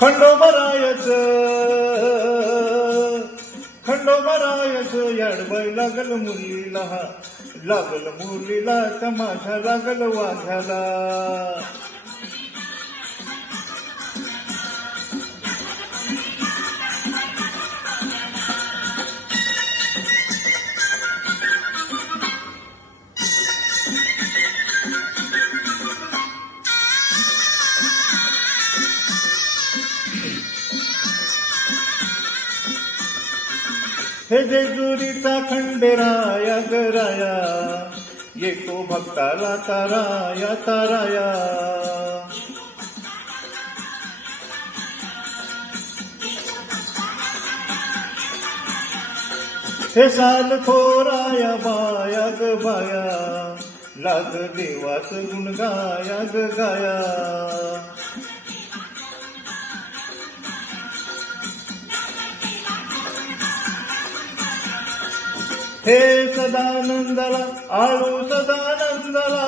खंडोबरायच याडबाई लागल मुलीला, लागल मुलीला तमाशा लागल वाघ्याला. हे जेजुरीचा खंडेराया गराया, येतो भक्ताला ताराया ताराया. हे साल थोराया बाया ग बाया, लाग देवाच गुण गाया ग गाया. हे सदानंदाला आळू सदानंदाला,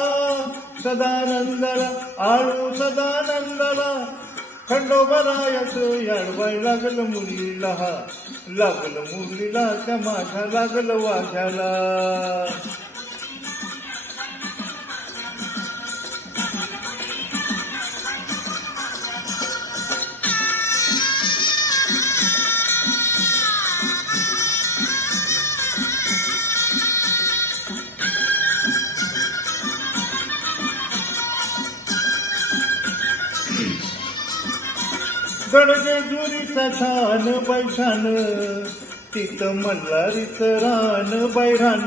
सदानंदाला आळू सदानंदाला. खंडोबरायच याडबाई लागल मुलीला, लागल मुलीला तमाशा लागल वाघ्याला. गडजेजुरीचा छान बैठान, तिथं मल्हारीच रान बैरान.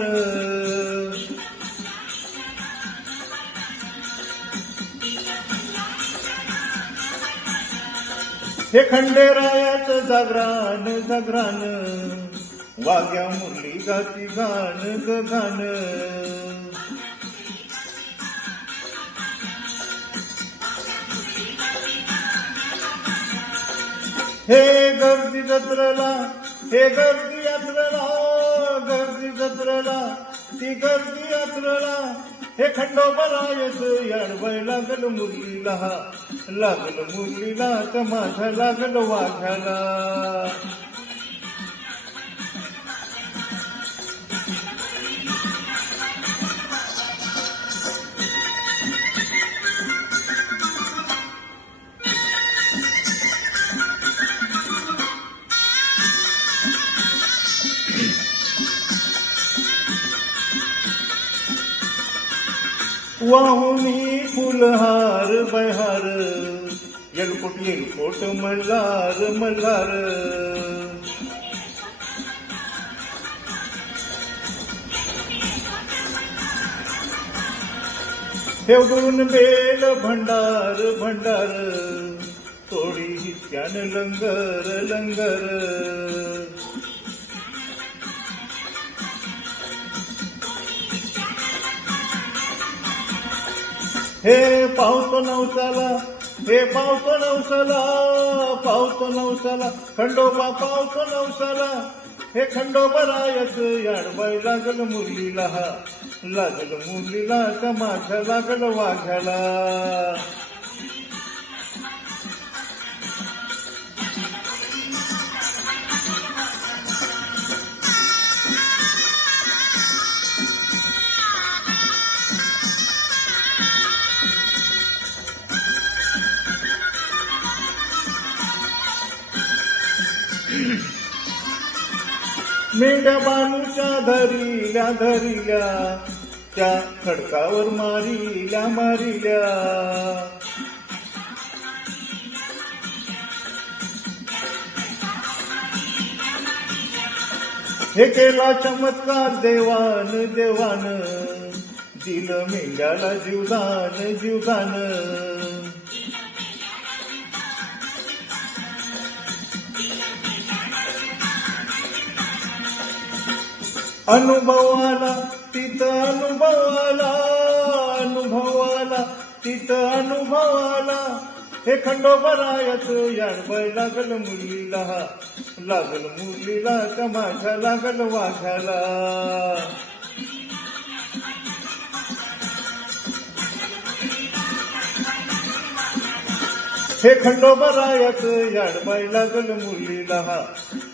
हे खंडेरायाचं जागरान जागरान, वाघ्या मुरली गाती गान ग गान. हे गर्दी जत्रेला, हे गर्दी यात्रेला, गर्दी जत्रेला, ती गर्दी यात्रेला. हे खंडोबरायच याडबाई लागल मुलीला, लागल मुलीला तमाशा लागल वाघ्याला. वाहुनी फुलहार बहार, येलकोट येलकोट मल्हार मल्हार. ठेवून बेल भंडार भंडार, थोडी हित्यान लंगर लंगर. हे पावतो नवसाला, हे पावतो नवसाला, पावतो नवसाला. खंडोबा पावतो नवसाला. हे खंडोबरायच याडबाई लागल मुलीला, लागल मुलीला तमाशा लागल वाघ्याला. मेंढ्या बालूच्या धरिल्या धरिल्या, त्या खडकावर मारिल्या मारिल्या. हे केला चमत्कार देवान देवान, दिलं मेंढ्याला जीवदान जीवदान. अनुभवाला तिथं अनुभवाला, अनुभवाला तिथं अनुभवाला. हे खंडोबरायच याडबाई लागल मुलीला, लागल मुलीला तमाशा लागल वाघ्याला. हे खंडोबारायाच याडबाई लागल मुरलीला,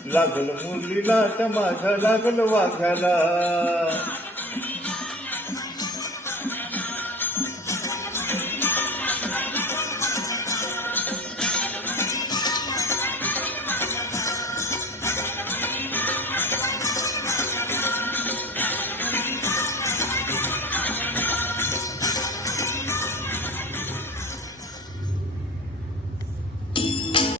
लागल मुरलीला, त्या माझ्या लागल वाघ्याला.